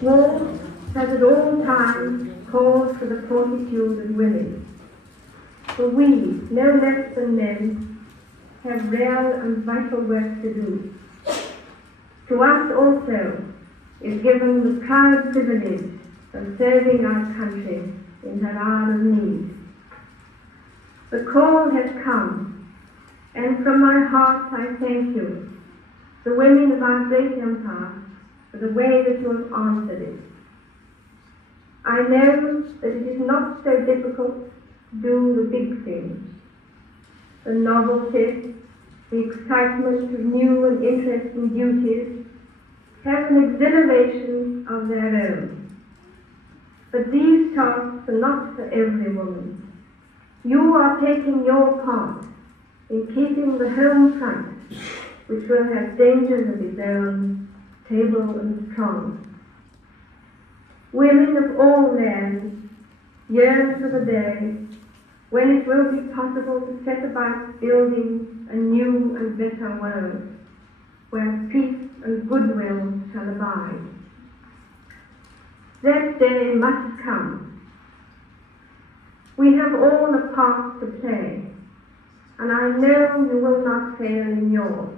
War has at all times called for the fortitude of women. For we, no less than men, have real and vital work to do. To us also is given the proud privilege of serving our country in her hour of need. The call has come, and from my heart I thank you, the women of our great empire, for the way that you have answered it. I know that it is not so difficult to do the big things. The novelty, the excitement of new and interesting duties have an exhilaration of their own. But these tasks are not for every woman. You are taking your part in keeping the home front, which will have dangers of its own, stable and strong. Women of all lands yearn for the day when it will be possible to set about building a new and better world, where peace and goodwill shall abide. That day must come. We have all a part to play, and I know you will not fail in yours.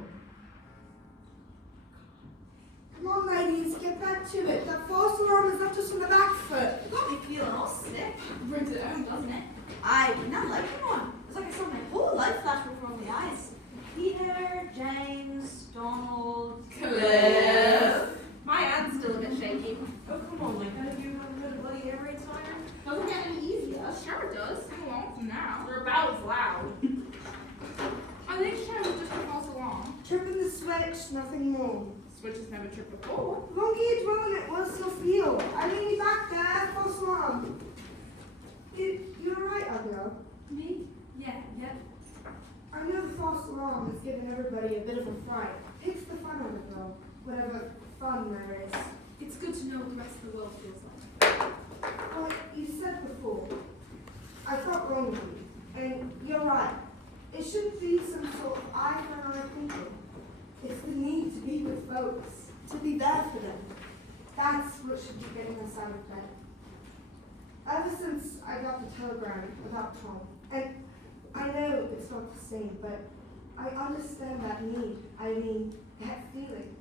Come on, ladies, get back to it. That false alarm has left us on the back foot. Got me feeling all sick. Brings it home, doesn't it? I did not like anyone. It's like I saw my whole life flash before my eyes. Peter, James, Donald, Cliff. My hand's still a bit shaky. Oh, come on, like, have you ever heard of bloody air raid siren? Doesn't get any easier. Sure it does. How long from now? We're about as loud. I think Sharon was just a false alarm. Tripping the switch, nothing more. Switch has never tripped before. Longer you dwell on it, worse you'll feel. I mean, you back there, false alarm. You're right, Abigail. Me? Yeah. I know the false alarm has given everybody a bit of a fright. Takes the fun out of it, though. Whatever fun there is. It's good to know what the rest of the world feels like. Well, you said before, I felt wrong with you. And you're right. It shouldn't be some sort of eye for an eye thinking. It's the need to be with folks, to be there for them. That's what should be getting us out of bed. Ever since I got the telegram about Tom, and I know it's not the same, but I understand that need. I mean, that feeling.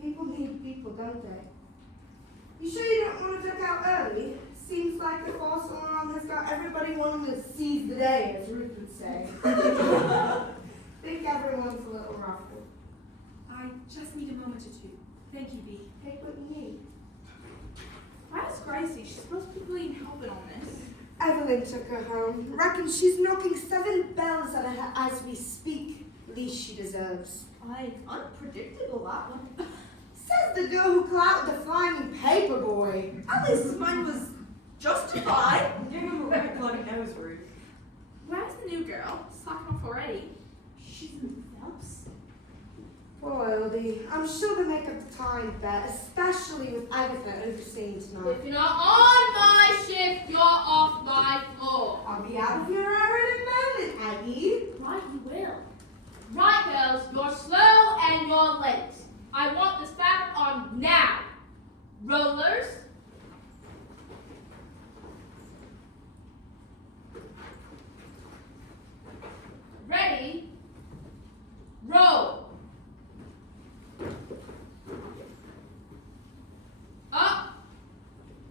People need people, don't they? You sure you don't want to duck out early? Seems like the false alarm has got everybody wanting to seize the day, as Ruth would say. Think everyone's a little ruffled. I just need a moment or two. Thank you, Bee. Take what you need. Where's Gracie? She's supposed to be really helping on this. Evelyn took her home. Reckon she's knocking 7 bells at her as we speak. Least she deserves. Aye, unpredictable, that one. Says the girl who clouted the flying paper boy. At least mine was justified. Give him a right bloody nose, Ruth. Where's the new girl? Slacking off already. She's in Phelps. Poor Oldie. I'm sure they make up the time bet, especially with Agatha overseeing tonight. If you're not on my shift, you're off my floor. I'll be out of your hair in a moment, Aggie. Right, you will. Right, girls, you're slow and you're late. I want this fabric on now. Rollers. Ready. Roll. Up.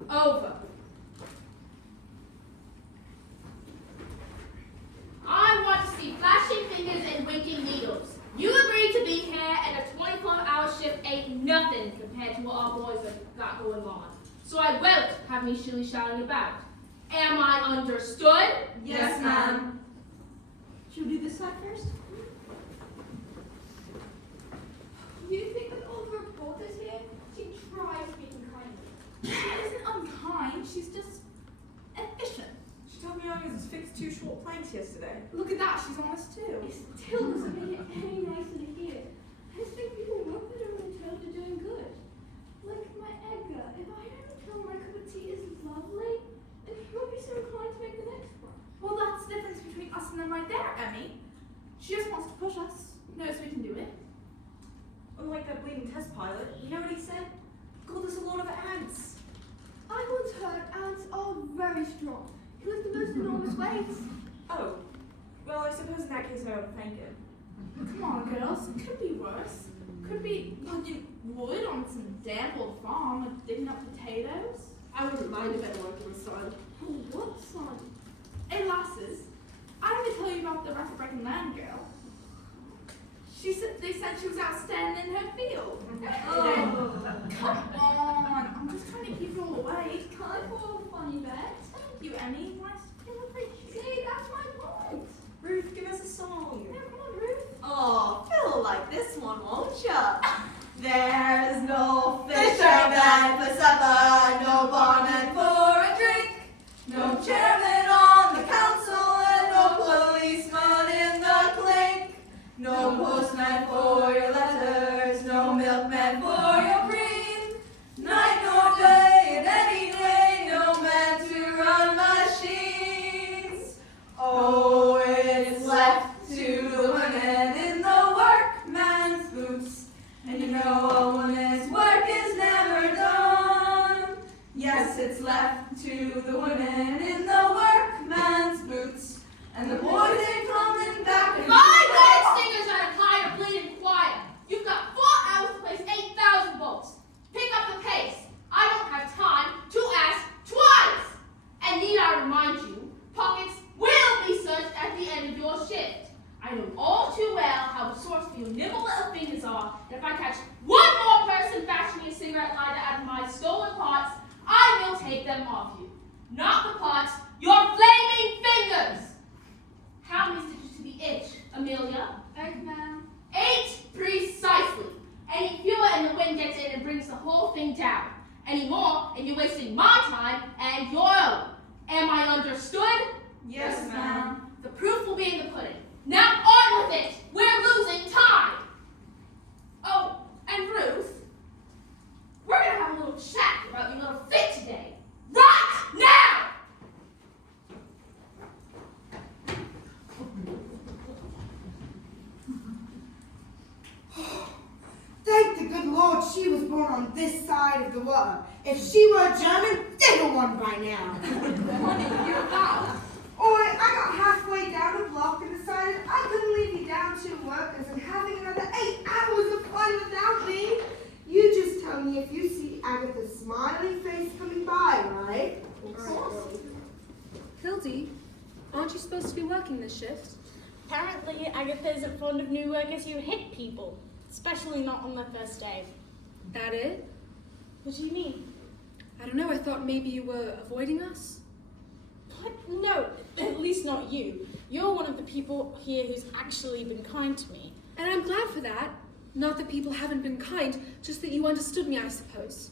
Over. I want to see flashing fingers and winking needles. You agreed to be here, and a 24-hour shift ain't nothing compared to what our boys have got going on. So I won't have me shilly-shallying about. Am I understood? Yes, ma'am. Should we do this side first? You think that all the reporters here? She tries being kind. She isn't unkind, she's just efficient. She told me I was fixed 2 short planks yesterday. Look at that, she's honest too. It still doesn't make it any nicer to hear. I just think people want that when told they're doing good. Like my Edgar, if I ever tell him my cup of tea is lovely, then he won't be so inclined to make the next one. Well, that's the difference between us and them right there, Emmy. She just wants to push us, knows we can do it. Unlike that bleeding test pilot, you know what he said? Called us us a lot of ants. I once heard ants are very strong. Who has the most enormous weights? Oh, well, I suppose in that case I would thank it. Come on, girls. It could be worse. Could be logging wood on some damp old farm and digging up potatoes. I wouldn't mind if I worked in the sun. Oh, what son? Hey, lasses. I need to tell you about the record-breaking land girl. They said she was out standing in her field. Come on. I'm just trying to keep you all awake. Can I borrow a funny bet? Thank you, Emmy. Nice to appreciate. See, that's my point. Ruth, give us a song. Yeah, come on, Ruth. Oh, Phil, like this one, won't ya? There's no fisherman for supper, no barman for a drink, no chairman on the council, and no policeman in the clink, no postman for your letters, no milkman for your cream, night nor day, and any day, no man to run machines. Oh, it's left to the women in the workman's boots. And you know a woman's work is never done. Yes, it's left to the women in the workman's boots. And the boys ain't coming back. And My lead stingers are tired of bleeding quiet. You've got 4 hours to place 8,000 volts. Pick up the pace. I don't have time to ask twice. And need I remind you, pockets will be searched at the end of your shift. I know all too well how resource for your nimble little fingers are, and if I catch one more person fashioning a cigarette lighter out of my stolen pots, I will take them off you. Not the pots, your flaming fingers! How many stitches to the itch, Amelia? 8, ma'am. 8 precisely. Any fewer and the wind gets in and brings the whole thing down. Any more and you're wasting my time and your own. Am I understood? Yes, ma'am. The proof will be in the pudding. Now on with it! We're losing time! Oh, and Ruth, we're gonna have a little chat about your little fit today. Right now! Thank the good Lord she was born on this side of the water. If she were German, they'd have won by now. Honey, you're about. Oi, I got halfway down the block and decided I couldn't leave you down 2 workers and having another 8 hours of fun without me. You just tell me if you see Agatha's smiling face coming by, right? Of course. Hildy, aren't you supposed to be working this shift? Apparently, Agatha isn't fond of new workers who hit people, especially not on the first day. That it? What do you mean? I don't know, I thought maybe you were avoiding us? What? No, at least not you. You're one of the people here who's actually been kind to me. And I'm glad for that. Not that people haven't been kind, just that you understood me, I suppose.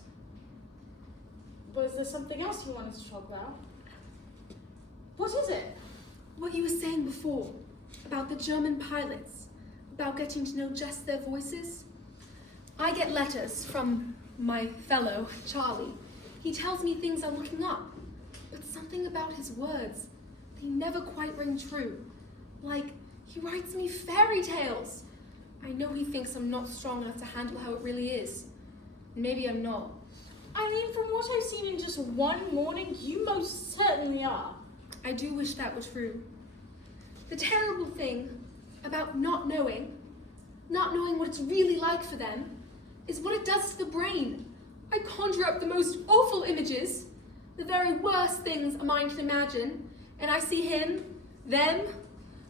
Was there something else you wanted to talk about? What is it? What you were saying before, about the German pilots, about getting to know just their voices. I get letters from my fellow, Charlie. He tells me things I'm looking up, but something about his words, they never quite ring true. Like, he writes me fairy tales. I know he thinks I'm not strong enough to handle how it really is. Maybe I'm not. I mean, from what I've seen in just one morning, you most certainly are. I do wish that were true. The terrible thing about not knowing what it's really like for them, is what it does to the brain. I conjure up the most awful images, the very worst things a mind can imagine, and I see him, them,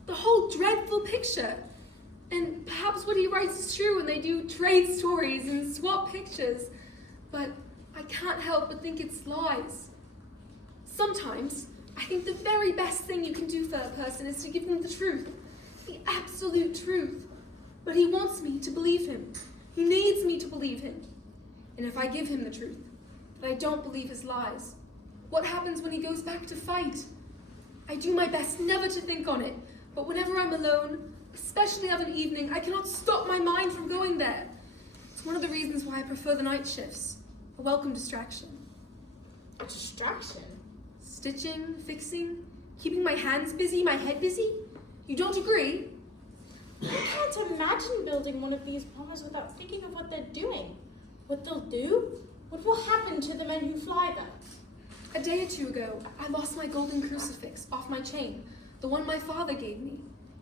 the whole dreadful picture. And perhaps what he writes is true and they do trade stories and swap pictures, but I can't help but think it's lies. Sometimes, I think the very best thing you can do for a person is to give them the truth, the absolute truth. But he wants me to believe him. He needs me to believe him. And if I give him the truth, that I don't believe his lies, what happens when he goes back to fight? I do my best never to think on it, but whenever I'm alone, especially of an evening, I cannot stop my mind from going there. It's one of the reasons why I prefer the night shifts. A welcome distraction. A distraction? Stitching, fixing, keeping my hands busy, my head busy? You don't agree? I can't imagine building one of these bombers without thinking of what they're doing. What they'll do? What will happen to the men who fly them? A day or two ago, I lost my golden crucifix off my chain, the one my father gave me.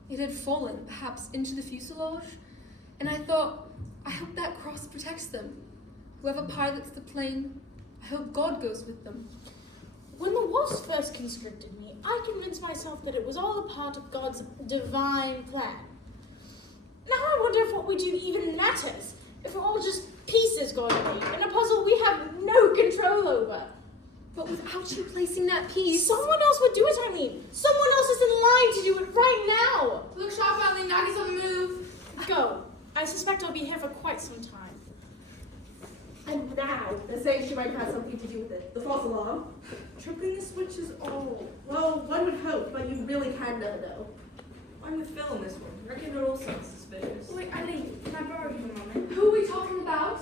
It had fallen, perhaps, into the fuselage, and I thought, I hope that cross protects them. Whoever pilots the plane, I hope God goes with them. When the wasp first conscripted me, I convinced myself that it was all a part of God's divine plan. Now I wonder if what we do even matters, if we're all just pieces God made, in a puzzle we have no control over. But without you placing that piece... Someone else would do it, I mean. Someone else is in line to do it right now. Look sharp, Eileen. Naggy's on the move. Go. I suspect I'll be here for quite some time. And now, they're saying she might have had something to do with it. The false alarm? Tripping the switch is all. Well, one would hope, but you really can never know. I'm with Phil on this one. Reckon it all sounds suspicious. Wait, Eileen, can I borrow you a moment? Who are we talking about?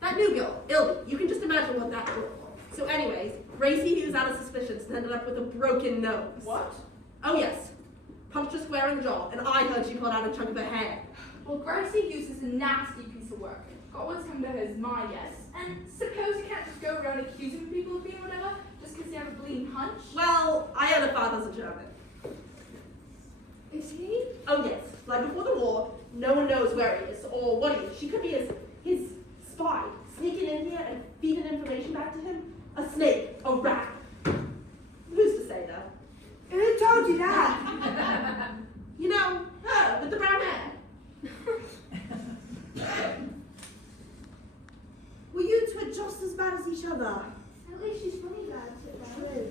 That new girl, Ildy. You can just imagine what that girl was. So anyways, Gracie, who was out of suspicions, ended up with a broken nose. What? Oh yes. Punched her square in the jaw, and I heard she pulled out a chunk of her hair. Well, Gracie uses a nasty piece of work. Got what's come to her is my guess. And suppose you can't just go around accusing people of being whatever, just because you have a bleeding hunch? Well, I had a father's a German. Is he? Oh yes, like before the war, no one knows where he is or what he is. She could be his spy, sneaking in here and feeding information back to him. A snake, a rat. Who's to say though? Who told you that? You know, her with the brown hair. Well, you two are just as bad as each other. At least she's funny about it, though. True.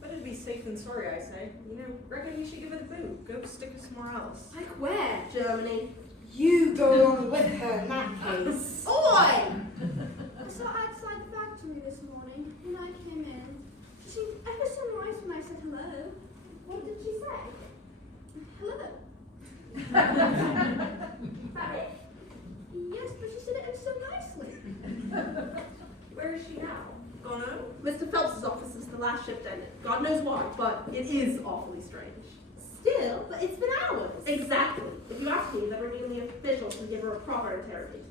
Better to be safe than sorry, I say. You know, reckon you should give it a boot. Go stick her somewhere else. Like where? Germany. You go along with her in that case. Oi! I saw her outside the factory this morning, and I came in. She seemed ever so nice when I said hello. What did she say? Hello. That it? Yes, but she said it so nicely. Where is she now? Gone home? Mr. Phelps's office is the last shift ended. God knows why, but it is awfully strange. Still, but it's been hours. Exactly. If you ask me, then we're needing the officials to give her a proper interrogation.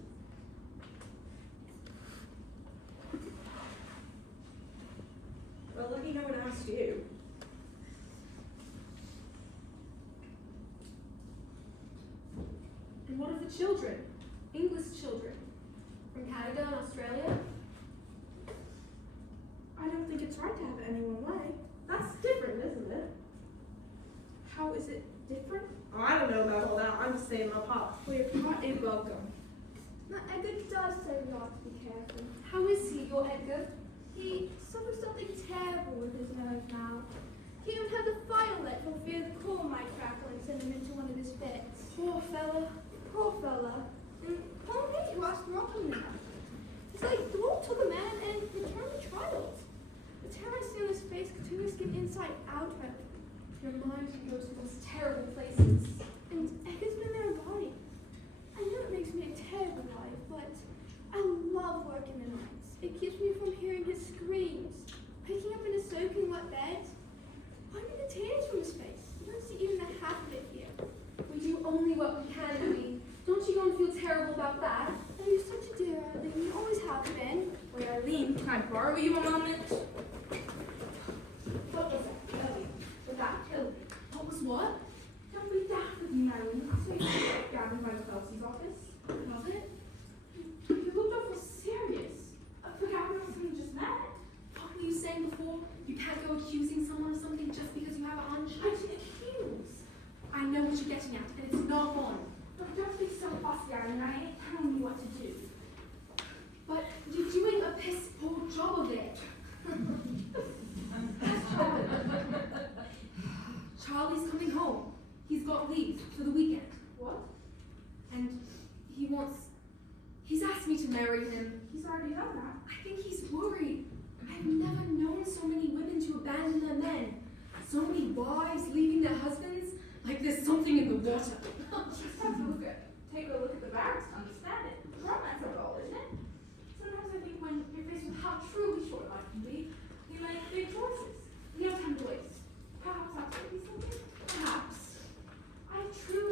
Well, lucky no one asked you. And what of the children? English children? From Canada and Australia? I don't think it's right to have it any one way. That's different, isn't it? How is it different? Oh, I don't know about all that. I'm just saying my pop. We're not a welcome. Now, Edgar does say we ought to be careful. How is he, your Edgar? He suffers something terrible with his nerve now. He don't have the fire lit for fear the coal might crackle and send him into one of his fits. Poor fella. Poor fella. And poor me who asked for him now. It's like the war took a man and returned the trials. The terror I see on his face could turn his skin inside out of him. Your mind can go to the most terrible places. And Edgar's been there in body. I know it makes me a terrible wife, but I love working the nights. It keeps me from hearing his screams, waking up in a soaking wet bed, wiping the tears from his face. You don't see even the half of it here. We do only what we can, Louis. Don't you go and feel terrible about that? Oh, you're such a dear, Eileen. You always have been. Wait, Eileen, can I borrow you a moment? What was that? Chloe. Was that Chloe? What was what? Don't be daft with me, Eileen. So you gathered by the Kelsey's office. Was it? You looked awful serious. For gathering something just met. What were you saying before? You can't go accusing someone of something just because you have a hunch? I didn't accuse. I know what you're getting at, and it's not one. Look, don't be so fussy, Eileen. I ain't telling you what to do. But you're doing a piss poor job of it. Charlie's coming home. He's got leave for the weekend. What? And he's asked me to marry him. He's already done that. I think he's worried. I've never known so many women to abandon their men. So many wives leaving their husbands like there's something in the water. Just have to take a look at the barracks to understand it. Romance of it all, isn't it? Sometimes I think when you're faced with how truly short life can be, you make big choices. No time to waste. Perhaps that's maybe something. Perhaps. I truly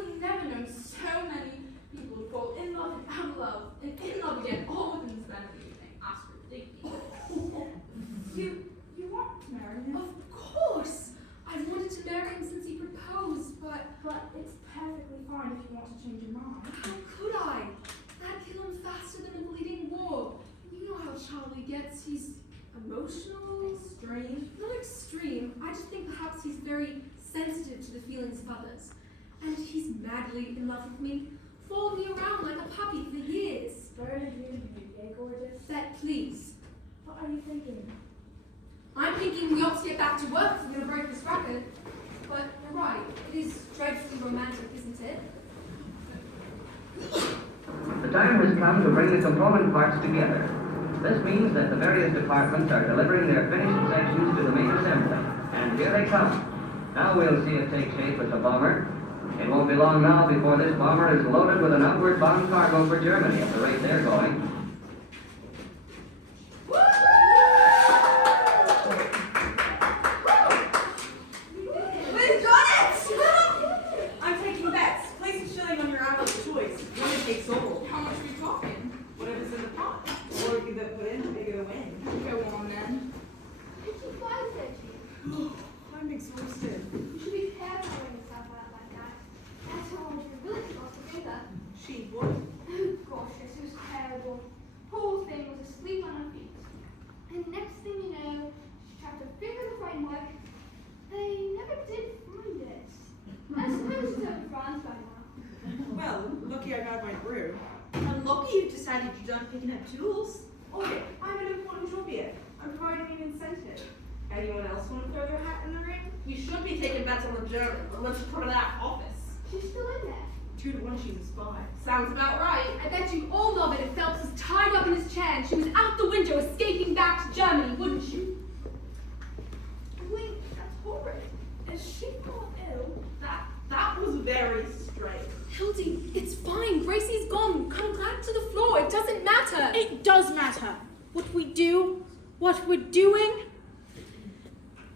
want to change your mind. How could I? That'd kill him faster than a bleeding war. You know how Charlie gets. He's emotional. Extreme. Not extreme. I just think perhaps he's very sensitive to the feelings of others. And he's madly in love with me, followed me around like a puppy for years. Where did you be, gorgeous? That please. What are you thinking? I'm thinking we ought to get back to work if we're going to break this record. But you're right. It is dreadfully romantic, isn't it? The time has come to bring the component parts together. This means that the various departments are delivering their finished sections to the main assembly. And here they come. Now we'll see it take shape as a bomber. It won't be long now before this bomber is loaded with an outward bound cargo for Germany at the rate they're going. We've done it! I'm taking bets. Place a shilling on your apple of choice. Winner takes all. How much are we talking? Whatever's in the pot. The more you that put in, the bigger the win. Go on then. 55, said she. I'm exhausted. You should be careful when yourself out like that. That's how much you're really supposed to think of. She what? Oh gosh, this was terrible. Poor thing was asleep on her feet. And next thing you know, she tried to figure the framework. They never did find it. I suppose it's over France by now. Well, lucky I got my brew. I'm lucky you've decided you're done picking up tools. Oh yeah, I have an important job here. I'm providing an incentive. Anyone else want to throw their hat in the ring? We should be taking bets on the German, but let's put her out of office. She's still in there. 2 to 1, she's a spy. Sounds about right. I bet you all love it if Phelps was tied up in his chair and she was out the window escaping back to Germany, wouldn't you? Wait, that's horrid. Is she not ill? That was very strange. Hildy, it's fine. Gracie's gone. Come back to the floor. It doesn't matter. It does matter. What we do, what we're doing.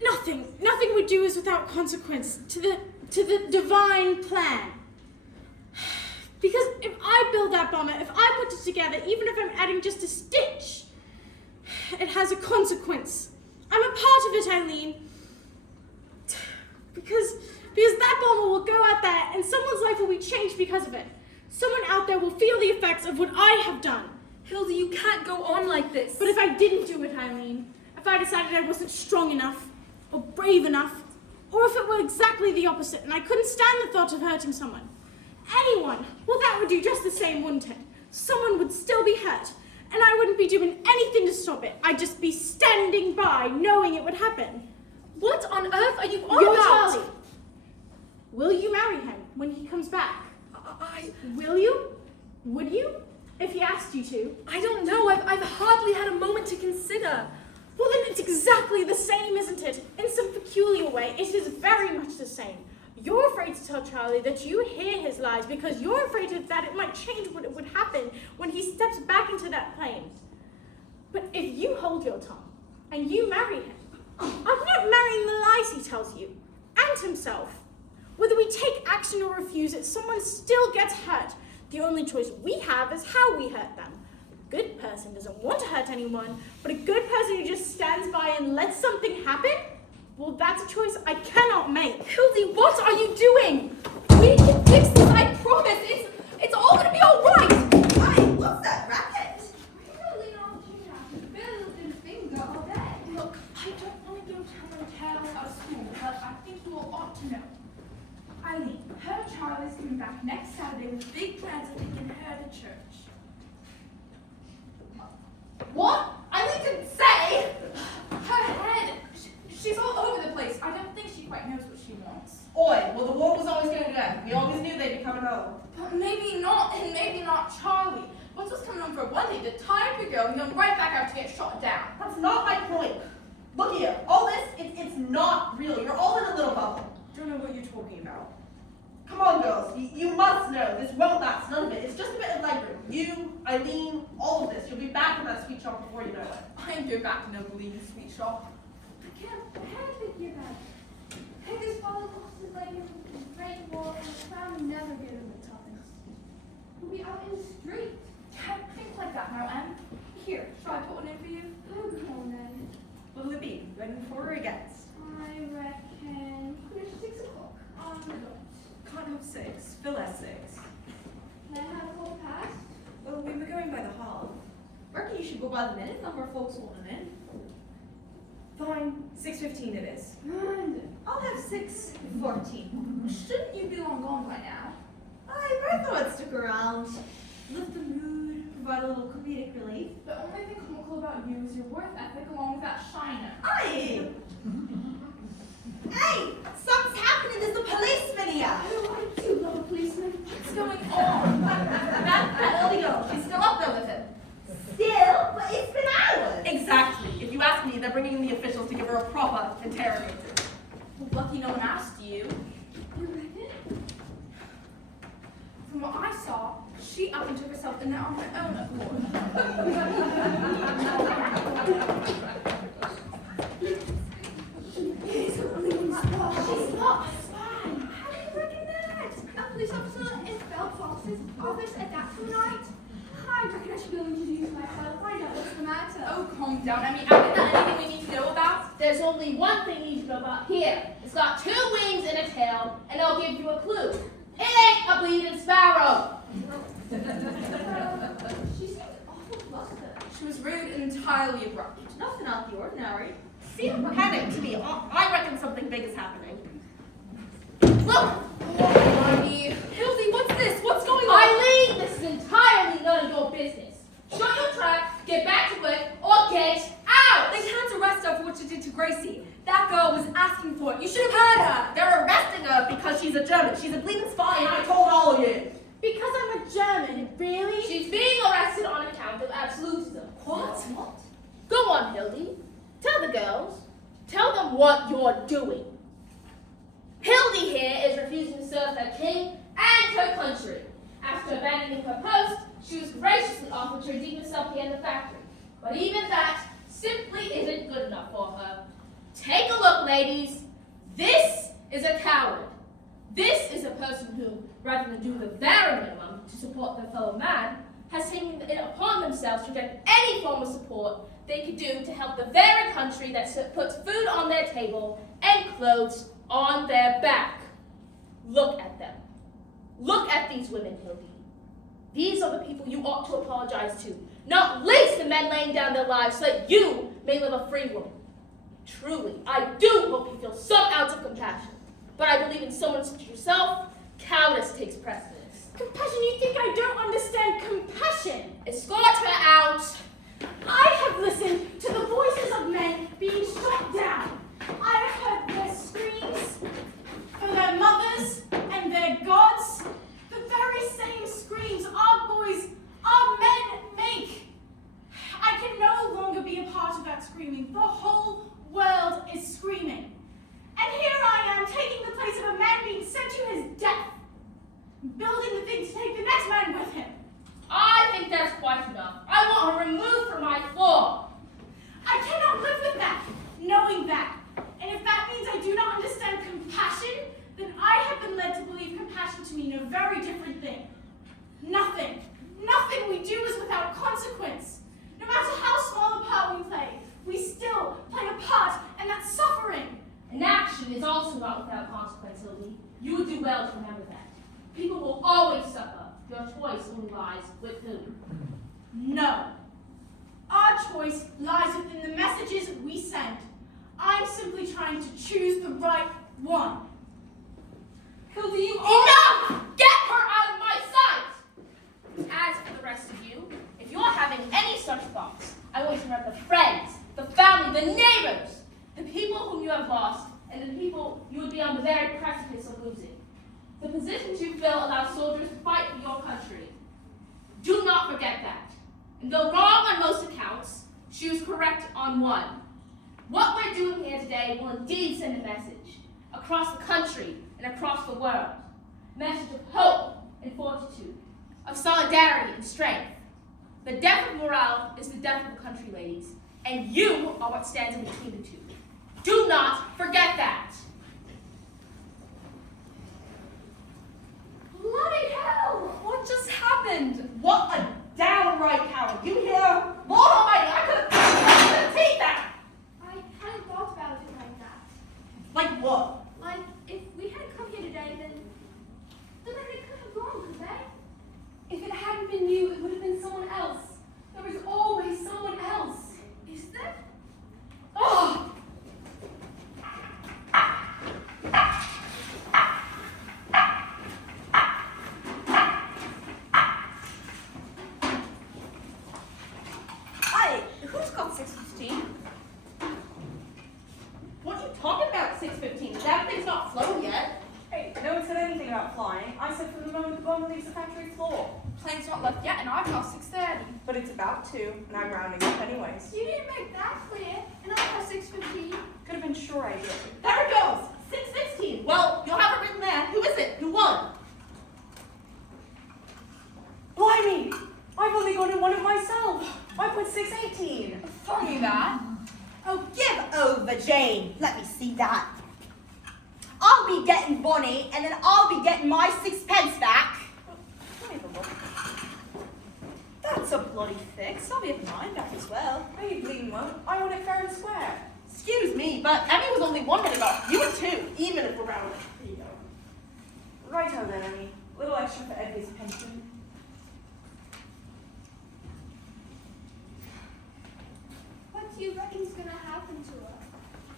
Nothing we do is without consequence to the divine plan. Because if I build that bomber, if I put it together, even if I'm adding just a stitch, it has a consequence. I'm a part of it, Eileen. Because that bomber will go out there and someone's life will be changed because of it. Someone out there will feel the effects of what I have done. Hildy, you can't go on like this. But if I didn't do it, Eileen, if I decided I wasn't strong enough, or brave enough, or if it were exactly the opposite and I couldn't stand the thought of hurting someone, anyone, well that would do just the same, wouldn't it? Someone would still be hurt, and I wouldn't be doing anything to stop it. I'd just be standing by, knowing it would happen. What on earth are you on You're about? Charlie. Will you marry him when he comes back? Will you? Would you? If he asked you to? I don't know. I've hardly had a moment to consider. Well, then it's exactly the same, isn't it? In some peculiar way, it is very much the same. You're afraid to tell Charlie that you hear his lies because you're afraid that it might change what would happen when he steps back into that plane. But if you hold your tongue and you marry him, I'm not marrying the lies he tells you, and himself. Whether we take action or refuse it, someone still gets hurt. The only choice we have is how we hurt them. A good person doesn't want to hurt anyone, but a good person who just stands by and lets something happen, well, that's a choice I cannot make. Hildy, what are you doing? We can fix this, I promise. It's all gonna be all right. Hi, what's that racket? Really not too happy. Bill and finger all day. Look, I don't want to go telling tales out of school, but I think you all ought to know. Eileen, her Charlie's coming back next Saturday with big plans of taking her to church. What? Eileen didn't say! Her head, she's all over the place. I don't think she quite knows what she wants. Oi, well the war was always going to end. We always knew they'd be coming home. But maybe not, and maybe not Charlie. What's was coming on for one day to tie up your girl and go right back out to get shot down? That's not my point. Look here, all this, it's not real. You're all in a little bubble. Don't know what you're talking about. Come on, girls. You must know. This won't last. None of it. It's just a bit of legroom. You, Eileen, all of this. You'll be back in that sweet shop before you know it. I ain't going back to no bleeding sweet shop. I can't think you about it. His father lost his leg in the Great War, and the crown never gave him the tuppence. We'll be out in the street. Can't think like that now, Em. Here, shall I put one in for you? Oh, come on then. Will it be? Ready for or against? I reckon. There's 6 o'clock on the dot. Can't have 6. Phil has 6. go by the minute number folks want them in. Fine, 6:15 it is. I'll have 6:14. Shouldn't you be long gone by now? I thought I'd stick around, lift the mood, provide a little comedic relief. The only thing comical about you is your work ethic along with that shiner. Hey! Hey! Something's happening. There's the policeman here. Oh, I do love a policeman. What's going on? That early girl, she's still up there with him. Still? But it's been hours. Exactly. If you ask me, they're bringing in the officials to give her a proper interrogation. Well, lucky no one asked you. You reckon? From what I saw, she up and took herself in there on her own accord. He's a police spy. She's not a spy. How do you reckon that? A police officer in Belfast's office at that tonight? I reckon I should go introduce myself. Find out what's the matter. Oh, calm down. I mean, is there anything we need to know about? There's only one thing you need to know about here. It's got 2 wings and a tail, and I'll give you a clue. It ain't a bleeding sparrow. She seemed awful flustered. She was rude and entirely abrupt. Nothing out the ordinary. Seems panic to me. I reckon something big is happening. Look! Hildy, what's this? What's going on? Eileen, this is entirely none of your business. Shut your trap, get back to work, or get out! They can't arrest her for what she did to Gracie. That girl was asking for it. You should have heard her. They're arresting her because she's a German. She's a bleeding spy, and I told all of you. Because I'm a German, really? She's being arrested on account of absolutism. What? Go on, Hildy. Tell the girls. Tell them what you're doing. Hildy here is refusing to serve her king and her country. After abandoning her post, she was graciously offered to redeem herself here in the factory. But even that simply isn't good enough for her. Take a look, ladies. This is a coward. This is a person who, rather than do the very minimum to support their fellow man, has taken it upon themselves to reject any form of support they could do to help the very country that puts food on their table and clothes on their back. Look at them. Look at these women, Hildy. These are the people you ought to apologize to, not least the men laying down their lives so that you may live a free woman. Truly, I do hope you feel some ounce of compassion, but I believe in someone such as yourself, cowardice takes precedence. Compassion? You think I don't understand compassion? Escort her out. I have listened to the voices of men being shot down. I have heard their screams for their mothers and their gods. The very same screams our boys, our men make. I can no longer be a part of that screaming. The whole world is screaming. And here I am taking the place of a man being sent to his death, building the thing to take the next man with him. I think that's quite enough. I want her removed from my floor. I cannot live with that, knowing that. And if that means I do not understand compassion, then I have been led to believe compassion to mean a very different thing. Nothing we do is without consequence. No matter how small a part we play, we still play a part, and that's suffering. An action is also not without consequence, Hildy. You would do well to remember that. People will always suffer. Your choice only lies with whom. No. Our choice lies within the messages we send. I'm simply trying to choose the right one. Hildy, you enough! Get her out of my sight! As for the rest of you, if you're having any such thoughts, I want you to remember the friends, the family, the neighbors, the people whom you have lost, and the people you would be on the very precipice of losing. The positions you fill allow soldiers to fight for your country. Do not forget that. And though wrong on most accounts, she was correct on one. What we're doing here today will indeed send a message across the country and across the world. A message of hope and fortitude, of solidarity and strength. The death of morale is the death of the country, ladies, and you are what stands in between the two. Do not forget that. Bloody hell! What just happened? What a downright coward. You hear? Lord Almighty, I could have teeth out. I hadn't thought about it like that. Like what? Like, if we hadn't come here today, then they could have gone, could they? If it hadn't been you, it would have been someone else. There was always someone one leaves the factory floor. Plane's not left yet, and I've got 6:30. But it's about to, and I'm rounding up anyways. You didn't make that clear, and I have 6:15. Could have been sure I did. There it goes. 6:16. Well, you'll have it written there. Who is it? Who won? Blimey! I've only gone in one of myself. I put 6:18. Funny that. Oh, give over, Jane. Let me see that. I'll be getting Bonnie, and then I'll be getting my 6 pence back. Let me have a look. That's a bloody fix. I'll be having mine back as well. No, you bleeding won't. I want it fair and square. Excuse me, but Emmy was only 1 minute off. You were 2, even if we're rounding. Here you go. Righto then, Emmy. Little extra for Edgar's pension. What do you reckon's gonna happen to her?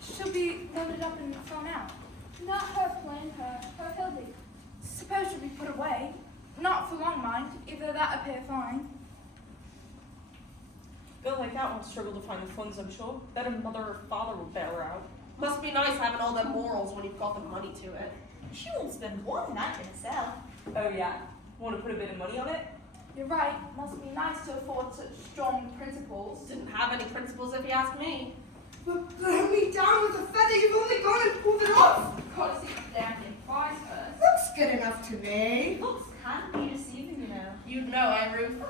She'll be loaded up and thrown out. Not her plane, her Hildy. Suppose she'll be put away. Not for long, mind. Either that or pay a fine. A girl like that won't struggle to find the funds, I'm sure. Better mother or father will bail her out. Must be nice having all them morals when you've got the money to it. She won't spend more than that in a cell. Oh yeah? Want to put a bit of money on it? You're right. Must be nice to afford such strong principles. Didn't have any principles if you ask me. But blow me down with a feather, you've only gone and pulled it off. Gotta see the damn thing twice first. Looks good enough to me. Looks can be deceiving, you know. You'd know, eh, Ruth?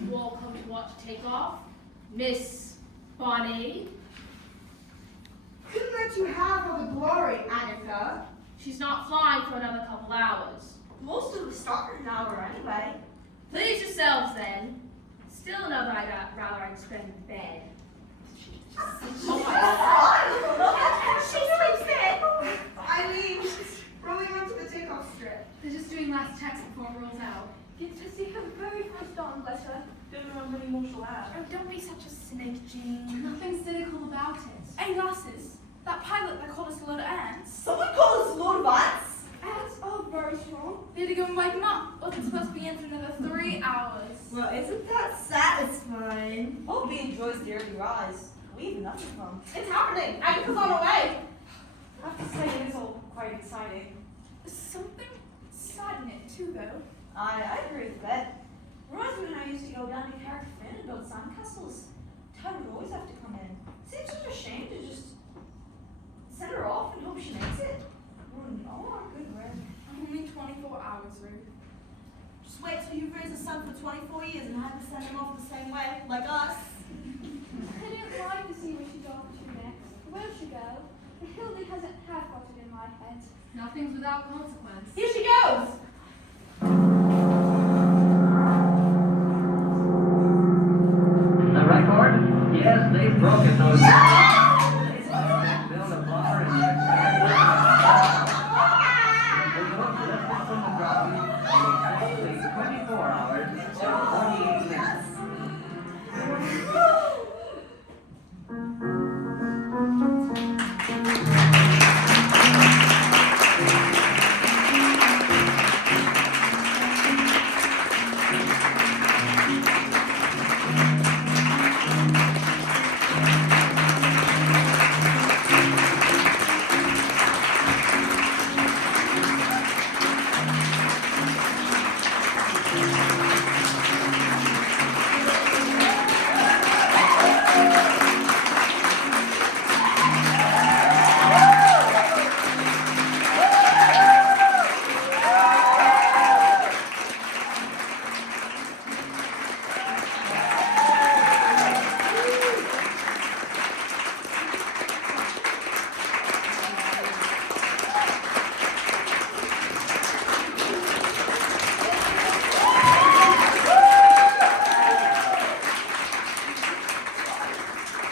You all come to watch takeoff? Miss Bonnie? Couldn't let you have all the glory, Agatha. She's not flying for another couple hours. Most of them start in an hour anyway. Please yourselves then. Still another rather I'd spend in bed. She sleeps in. Eileen, rolling onto the takeoff strip. They're just doing last checks before it rolls out. Get to see her very first dawn, bless her. Don't know how many more she'll have. Oh, don't be such a cynic, Jean. Nothing cynical about it. Hey, lasses. That pilot that called us a load of ants. Someone call us Lord of Ants. Ants are very strong. They had to go and wake them up. Wasn't supposed to be in for another 3 hours. Well, isn't that satisfying? Hope he enjoys the early rise. We have nothing from. It's happening. Agatha's on her way. I have to say it is all quite exciting. There's something sad in it, too, though. I agree with that. Reminds me when I used to go down to Carrick Finn and build sandcastles. Dad would always have to come in. Seems such a shame to just send her off and hope she makes it. Ruin all our good work. Only 24 hours, Ruth. Just wait till you've raised a son for 24 years and had to send him off the same way, like us. I didn't like to see where she's off to next. Where she go? The Hildy hasn't half got it in my head. Nothing's without consequence. Here she goes. The record? Yes, they've broken those. Still the blocker in there. The book lifted from the ground in exactly 24 hours and 48 minutes.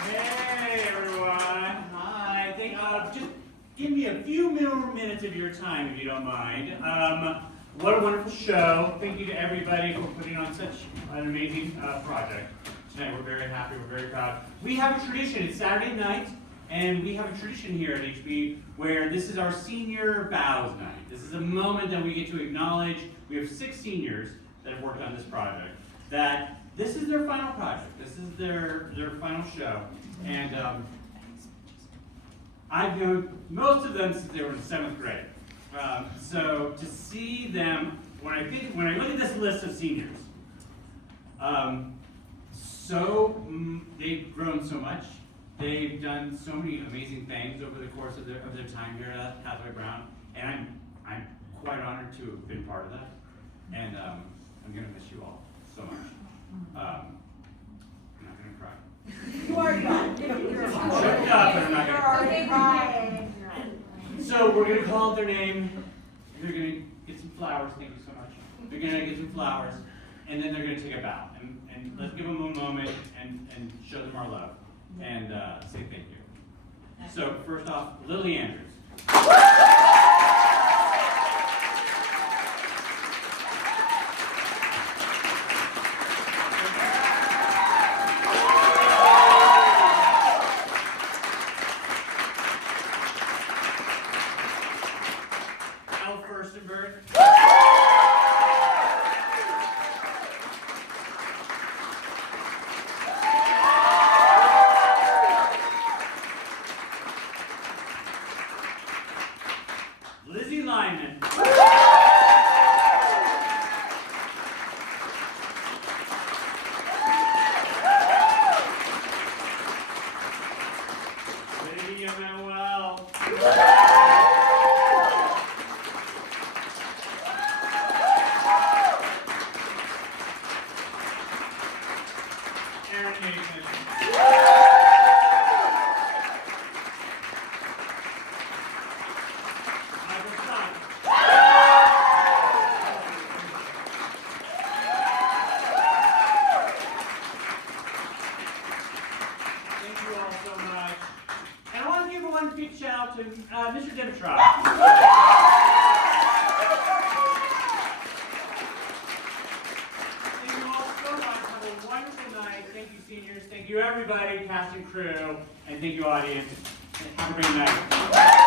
Hey everyone, hi. Just give me a few more minutes of your time if you don't mind. What a wonderful show. Thank you to everybody for putting on such an amazing project. Tonight we're very happy, we're very proud. We have a tradition, it's Saturday night, and we have a tradition here at HB where this is our senior bows night. This is a moment that we get to acknowledge, we have 6 seniors that have worked on this project, that this is their final project. This is their final show. And I've known most of them since they were in 7th grade. So to see them, when I look at this list of seniors, they've grown so much. They've done so many amazing things over the course of their time here at Hathaway Brown, and I'm quite honored to have been part of that. And I'm gonna miss you all so much. I'm not gonna cry. You already are. Shut up, and I'm not gonna cry. You're crying. So we're gonna call out their name. They're gonna get some flowers. Thank you so much. They're gonna get some flowers, and then they're gonna take a bow. And let's give them a moment and show them our love and say thank you. So first off, Lily Andrews. Elle Furstenberg. Lizzie Lyman. Lydia Manuel. Aaron Nathan. Michael Stein. Thank you all so much. And I want to give one big shout out to Mr. Dimitrov. Thank you all so much. Have a wonderful night. Thank you, seniors. Thank you, everybody, cast and crew. And thank you, audience. Have a great night.